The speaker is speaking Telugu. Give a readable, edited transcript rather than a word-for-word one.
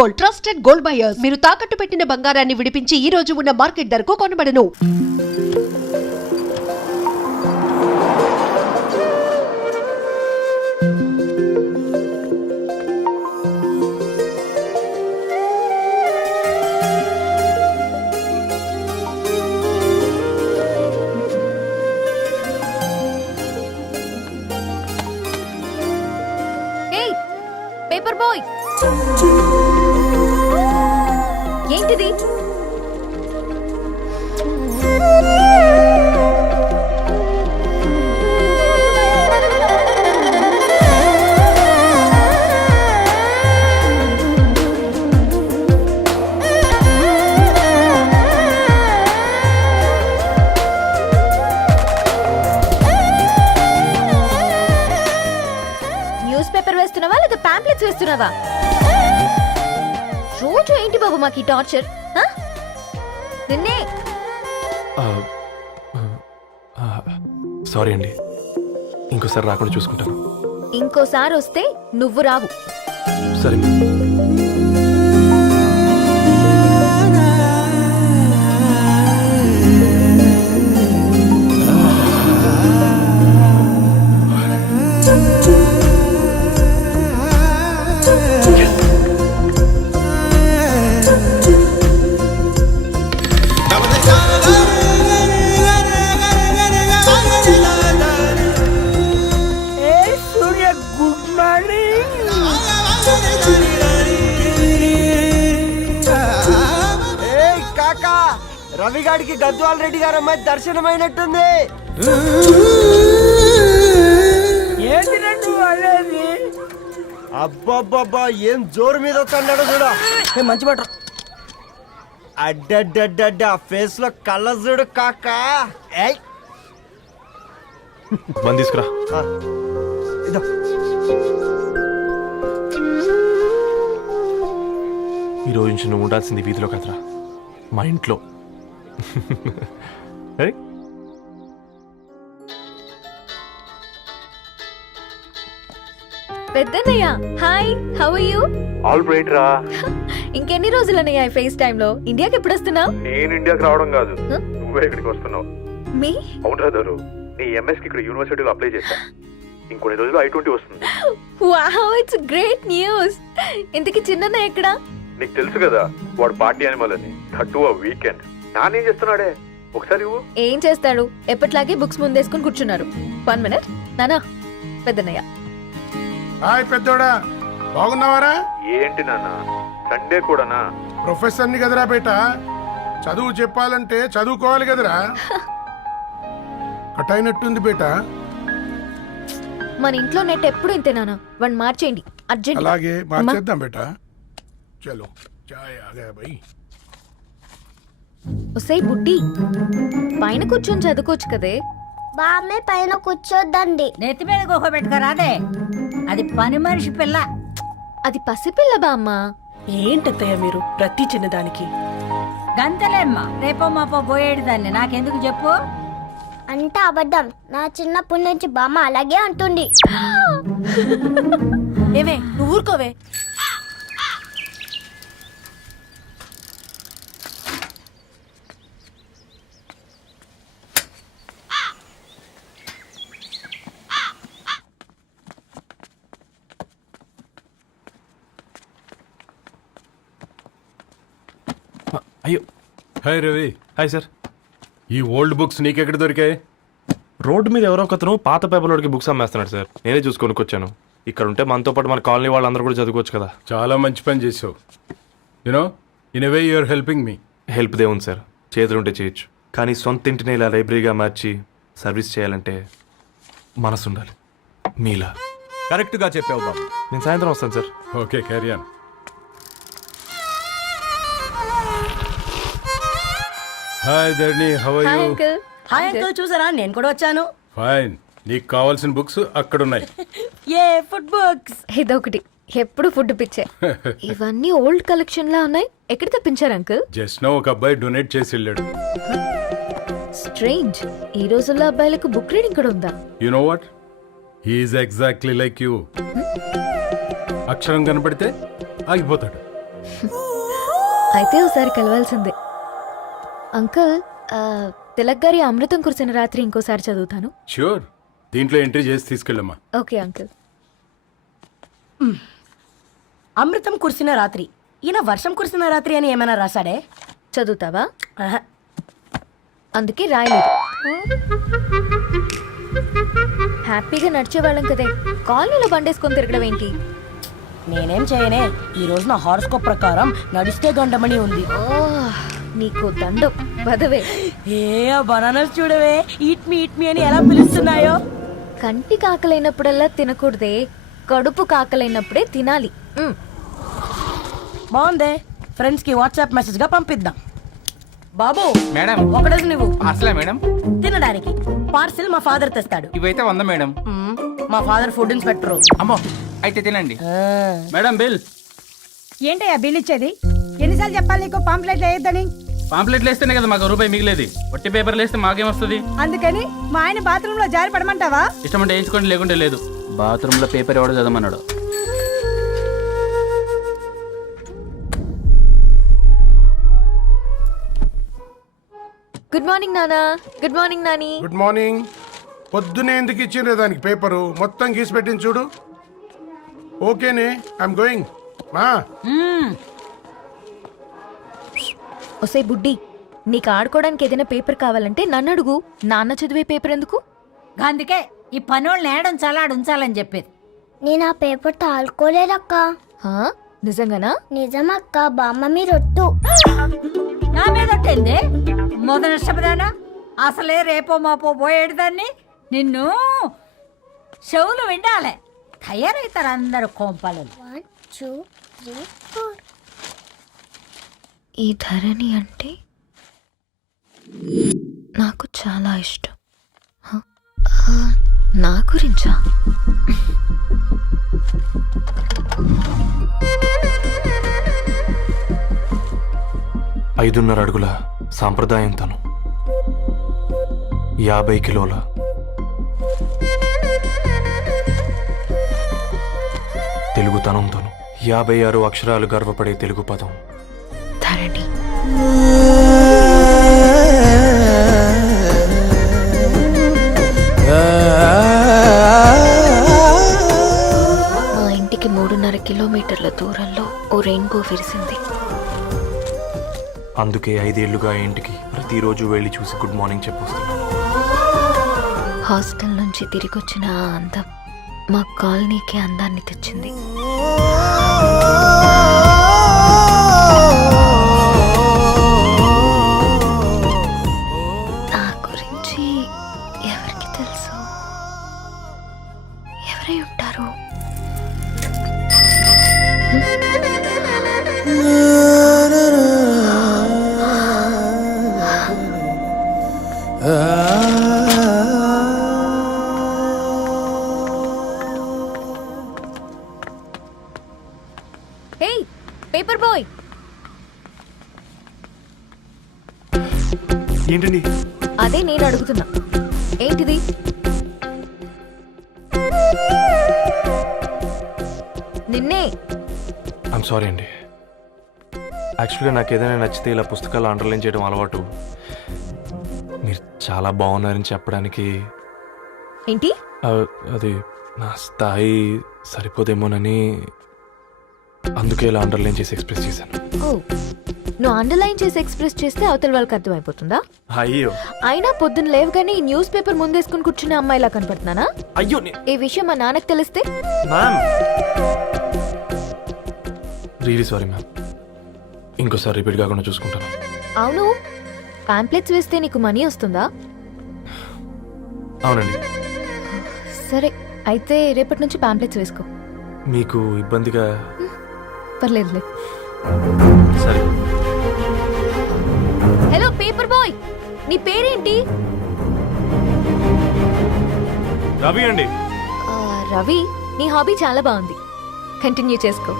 Gold, trusted gold buyers. మీరు తాకట్టు పెట్టిన బంగారాన్ని విడిపించి ఈ రోజు ఉన్న మార్కెట్ ధరకు కొనబడను. పేపర్ బాయ్, ఏంటిది? న్యూస్ పేపర్ వేస్తున్నావా లేదా పాంప్లెట్స్ వేస్తున్నావా? రోజు ఏంటి బాబు మాకు టార్చర్? నిన్నే సారీ అండి, ఇంకోసారి రాకుండా చూసుకుంటాను. ఇంకోసారి వస్తే నువ్వు రావు. సరే. రవిగాడికి గద్వాల్ రెడ్డి గారు అమ్మాయి దర్శనమైనట్టుంది. అబ్బాబ్బా ఏం జోరు మీద వస్తున్నాడో చూడు. మంచి మాట. అడ్డడ్డడ్డ ఫేస్ లో కళ్ళ చూడు కాకా. తీసుకురా. ఈ రోజు నుంచి నువ్వు ఉండాల్సింది వీధిలో కదరా, మా ఇంట్లో. పెద్దన్నయ్య, hi, how are you? All right రా. ఇంకెన్ని రోజులన్నయ్య ఈ ఫేస్ టైమ్ లో? ఇండియాకి ఎప్పుడు వస్తున్నావు? నేను ఇండియాకి రావడం కాదు, నువ్వే ఇక్కడికి వస్తున్నావు. మీ అవును దొరు, నీ ఎంఎస్ కి ఇక్కడ యూనివర్సిటీలో అప్లై చేశా. ఇంకొన్ని రోజులు I-20 వస్తుంది. Wow, it's great news. ఇంతకి చిన్నన్నయ్య ఎక్కడ? నీకు తెలుసు కదా, వాడు పార్టీ అనిమల్ అని. థర్టూ ఆ వీకెండ్. నానేం చేస్తున్నాడే, ఒకసారి ఏం చేస్తాడు, ఎప్పట్లాగే బుక్స్ ముందేసుకుని కూర్చున్నారు. 1 minute. నానా, పెద్దన్నయ్య. హాయ్ పెద్దోడా, బాగున్నావారా? ఏంటి నాన్న, సండే కూడానా? ప్రొఫెసర్ని కదరా బేట, చదువు చెప్పాలంటే చదువుకోవాలి కదరా. కట్ అయినట్టుంది బేట. మన ఇంట్లో నెట్ ఎప్పుడు ఇంతే నాన్న, వన్ మార్చేయండి అర్జెంట్. అలాగే మార్చేద్దాం బేట. చలో చాయ్ ఆగా భయ్. ఒసేయ్ బుడ్డి, పైన కూర్చొని చదువుకోవచ్చు కదే. బామ్మే పైన కూర్చోద్దండి. నెత్తి మీద గుహ పెట్టుకోరాదే, అది పని మనిషి పిల్ల. అది పసిపిల్ల బామ్మ. ఏంటత్తయ్య మీరు ప్రతి చిన్నదానికి? గంతలేమ్మా, రేపో మాపో పోయేడు దాన్ని, నాకెందుకు చెప్పు? అంటే అబద్ధం. నా చిన్నప్పటి నుంచి బామ్మ అలాగే అంటుంది. ఏవే నువ్వు ఊరుకోవే. అయ్యో. హాయ్ రవి. Hi sir. ఈ ఓల్డ్ బుక్స్ నీకెక్కడ దొరికాయి? రోడ్డు మీద ఎవరో ఒకతను పాత పేపర్లోకి బుక్స్ అమ్మేస్తున్నాడు సార్, నేనే చూసుకొని వచ్చాను. ఇక్కడ ఉంటే మనతో పాటు మన కాలనీ వాళ్ళందరూ కూడా చదువుకోవచ్చు కదా. చాలా మంచి పని చేసావు. You know in a way you are helping me. Help దే ఉంది సార్, చేతులుంటే చేయొచ్చు. కానీ సొంత ఇంటిని ఇలా లైబ్రరీగా మార్చి సర్వీస్ చేయాలంటే మనసు ఉండాలి. మీలా. కరెక్ట్గా చెప్పావు బాబు. నేను సాయంత్రం వస్తాను sir. Okay, carry on. Hi Dharni, how are hi you? Uncle. Hi uncle, చూసారా నేను కూడా వచ్చాను. ఫైన్. నీకు కావాల్సిన బుక్స్ అక్కడ ఉన్నాయి. ఏ ఫుడ్ బుక్స్? ఇదొకటి, ఎప్పుడు ఫుడ్ పిచ్చే. ఇవన్నీ ఓల్డ్ కలెక్షన్ లా ఉన్నాయి. ఎక్కడ తెప్పించారు అంకుల్? జస్ట్ నో ఒక అబ్బాయి డొనేట్ చేసి వెళ్ళాడు. స్ట్రేంజ్, ఈ రోజుల్లో అబ్బాయిలకు బుక్ రీడింగ్ కూడా ఉందా? You know what, he is exactly like you. అక్షరం కనపడితే ఆగిపోతాడు, అయితే ఒకసారి కలవాల్సిందే. అంకుల్, తిలక్ గారి అమృతం కురిసిన రాత్రి ఇంకోసారి చదువుతాను. ష్యూర్, దీంట్లో ఎంట్రీ చేసి తీసుకెళ్ళమ్మా. Okay uncle. అమృతం కురిసిన రాత్రి, ఈయన వర్షం కురిసిన రాత్రి అని ఏమైనా రాశాడే? చదువుతావా? ఆహా. అందుకే రాయలేదు. హ్యాపీగా నడిచేవాళ్ళం కదే, కాలనీలో బండేసుకొని తిరగడం ఏంటి? నేనేం చేయనే, ఈ రోజు నా హారోస్కోప్ ప్రకారం నడిస్తే గండమణి ఉంది. ఓ, నీకు దండం పదవే. ఏ బనానాస్ చూడవే, ఈట్ మీ అని ఎలా పిలుస్తున్నాయో. కంటి కాకలైనప్పుడల్లా తినకూడదే, కడుపు కాకలైనప్పుడే తినాలి. బాగుందే, ఫ్రెండ్స్ కి వాట్సాప్ మెసేజ్ గా పంపిద్దాం. బాబు మేడం ఒకడేసి నువ్వు అసలే మేడం తినడానికి పార్సిల్ మా ఫాదర్ తెస్తాడు. ఇవైతే 100 మేడం. మా ఫాదర్ ఫుడ్ ఇన్స్పెక్టర్. అమ్మో అయితే తినండి మేడం. బిల్ ఏంటయ్యా బిల్ ఇచ్చేది? ఎన్నిసార్లు చెప్పాలి నీకు పాంప్లెట్లు వేయొద్దని? పాంప్లెట్లు వేస్తేనే కదా మాకు రూపాయి మిగిలేది. వట్టి పేపర్లు వేస్తే మాకేమొస్తుంది? అందుకని మా ఆయన బాత్రూమ్ లో జారి పడమంటావా? ఇష్టం అంటే వేయించుకోండి, లేకుంటే లేదు. బాత్రూంలో పేపర్ ఎవడో చదవమన్నాడు. గుడ్ మార్నింగ్ నానా. Good morning Nani. Good morning. పొద్దునే ఎందుకు ఇచ్చిండ్రే దానికి పేపరు? మొత్తం గీసి పెట్టింది చూడు. ఓకేనే, ఐఎమ్ గోయింగ్. మా ఒసే బుడ్డి, నీకు ఆడుకోవడానికి ఏదైనా పేపర్ కావాలంటే నన్ను అడుగు. నాన్న చదివే పేపర్ ఎందుకు? అందుకే ఈ పనోళ్ళని ఏడుంచాలా ఉంచాలని చెప్పేది. నేను ఆ పేపర్ తాలుకోలేదక్క. హా? నిజంగానా? నిజమక్క, బామ్మ మీరొట్టు. నా మీద ఒట్టేంది మొదటి నష్టపదానా? అసలే రేపో మాపో పోయేడుదాన్ని. నిన్ను చెవులు వినాలే, తయారవుతారు అందరు కోంపాలు. 1 2 3 4. ఈ ధరణి అంటే నాకు చాలా ఇష్టం. హ? నా గురించా? ఐదున్నర అడుగుల సాంప్రదాయం తను, 50 కిలోల తెలుగుతనం తను, 56 అక్షరాలు గర్వపడే తెలుగు పదం ధరణి. మా ఇంటికి 3.5 కిలోమీటర్ల దూరంలో ఓ రెయిన్బో విరిసింది. అందుకే 5 ఏళ్లుగా ఇంటికి ప్రతిరోజు వెళ్ళి చూసి గుడ్ మార్నింగ్ చెప్పొస్తున్నాను. హాస్టల్ నుంచి తిరిగొచ్చిన ఆ అందం మా కాలనీకి అందాన్ని తెచ్చింది. నా గురించి ఎవరికి తెలుసు? ఎవరై ఉంటారు? హే పేపర్ బాయ్, ఏంటండి? అదే నేను అడుగుతున్నా, ఏంటిది? నిన్నే. ఐఎమ్ సారీ అండి. యాక్చువల్గా నాకు ఏదైనా నచ్చితే ఇలా పుస్తకాలు అండర్లైన్ చేయడం అలవాటు. మీరు చాలా బాగున్నారని చెప్పడానికి ఏంటి? అది నా స్థాయి సరిపోదేమోనని అందుకే ఇలా అండర్లైన్ చేసి ఎక్స్ప్రెస్ చేశాను. ఓ, నువ్వు అండర్లైన్ చేసి ఎక్స్ప్రెస్ చేస్తే అవతల వాళ్ళకి అర్థమైపోతుందా? అయ్యో అయినా పొద్దున్న లేవగానే ఈ న్యూస్ పేపర్ ముందేసుకుని కూర్చునే అమ్మాయిలా కనపడుతున్నానా? అయ్యో ఈ విషయం మా నాన్నకు తెలిస్తే? Ma'am, really sorry ma'am. ఇంకోసారి రిపీట్ కాకుండా చూసుకుంటాను. అవును, పాంప్లెట్స్ వేస్తే నీకు మనీ వస్తుందా? అవునండి. సరే, అయితే రేపటి నుంచి పాంప్లెట్స్ వేసుకో. మీకు ఇబ్బందిగా? పర్లేదులే. సరే. హలో పేపర్ బాయ్, నీ పేరేంటి? రవి అండి. రవి, నీ హాబీ చాలా బాగుంది, కంటిన్యూ చేసుకో.